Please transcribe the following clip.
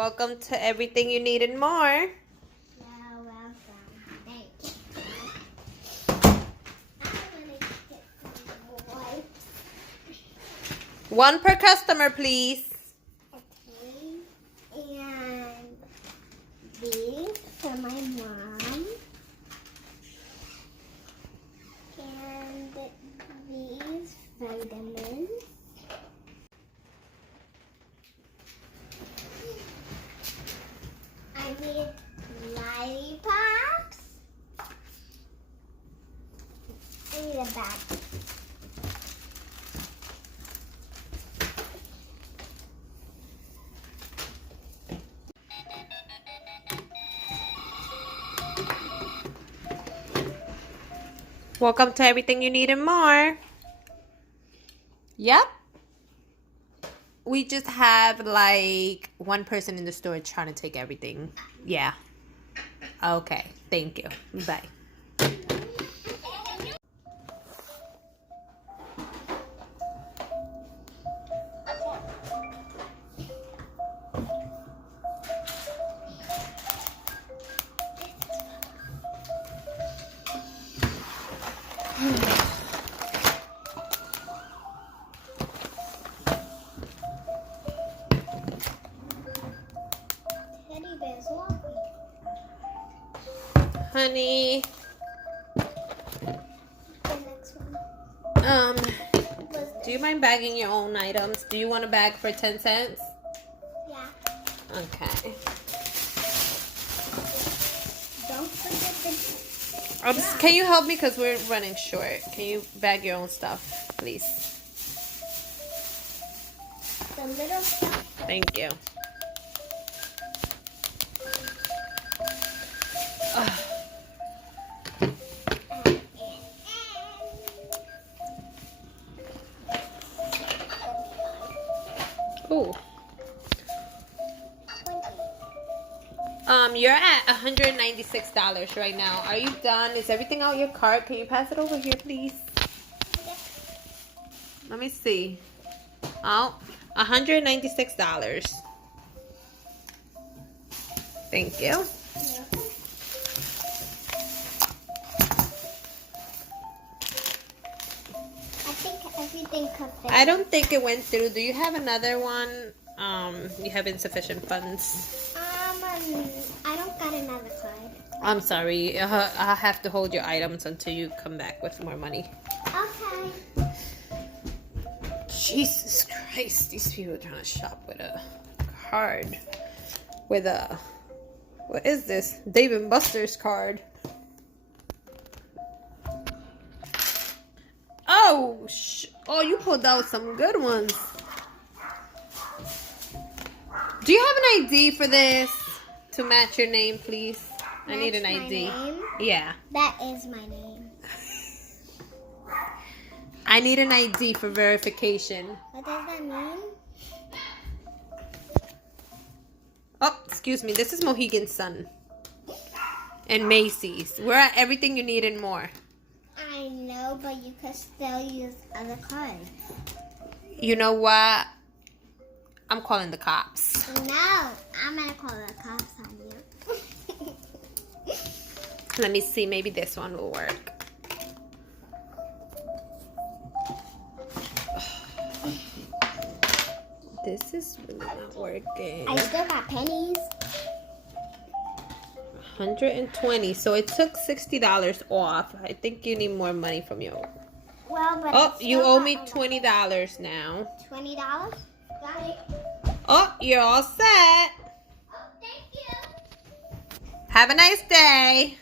Welcome to Everything You Need and More. You're welcome. Thank you. I'm gonna get some wipes. One per customer, please. Okay. And these for my mom. And these vitamins. I need lollipops. I need a bag. Welcome to Everything You Need and More. Yep. We just have like one person in the store trying to take everything. Yeah. Okay. Thank you. Bye. Teddy bears walking. Honey, The next one was do you mind bagging your own items? Do you want a bag for 10 cents? yeah. Okay. Don't forget the Can you help me? Because we're running short. Can you bag your own stuff, please? little stuff. Thank you. Ugh. Ooh. You're at $196 right now. Are you done? Is everything out your cart? Can you pass it over here, please? Let me see. Oh, $196. Thank you. I think everything could fit. I don't think it went through. Do you have another one? You have insufficient funds. I don't got another card. I'm sorry. I'll have to hold your items until you come back with more money. Okay. Jesus Christ. These people are trying to shop with a card. With a... What is this? Dave & Buster's card. Oh, oh, you pulled out some good ones. Do you have an ID for this? To match your name, please. I need an Match my ID. name? Yeah. That is my name. I need an ID for verification. What does that mean? Oh, excuse me. This is Mohegan Sun. And Macy's. We're at Everything You Need and More. I know, but you could still use other cards. You know what? I'm calling the cops. No, I'm gonna call the cops on you. Let me see. Maybe this one will work. This is really not working. I still got pennies. 120. So it took $60 off. I think you need more money from your... Well, but Oh, it's you still owe got me a lot. $20 now. $20? Got it. Oh, you're all set. Oh, thank you. Have a nice day.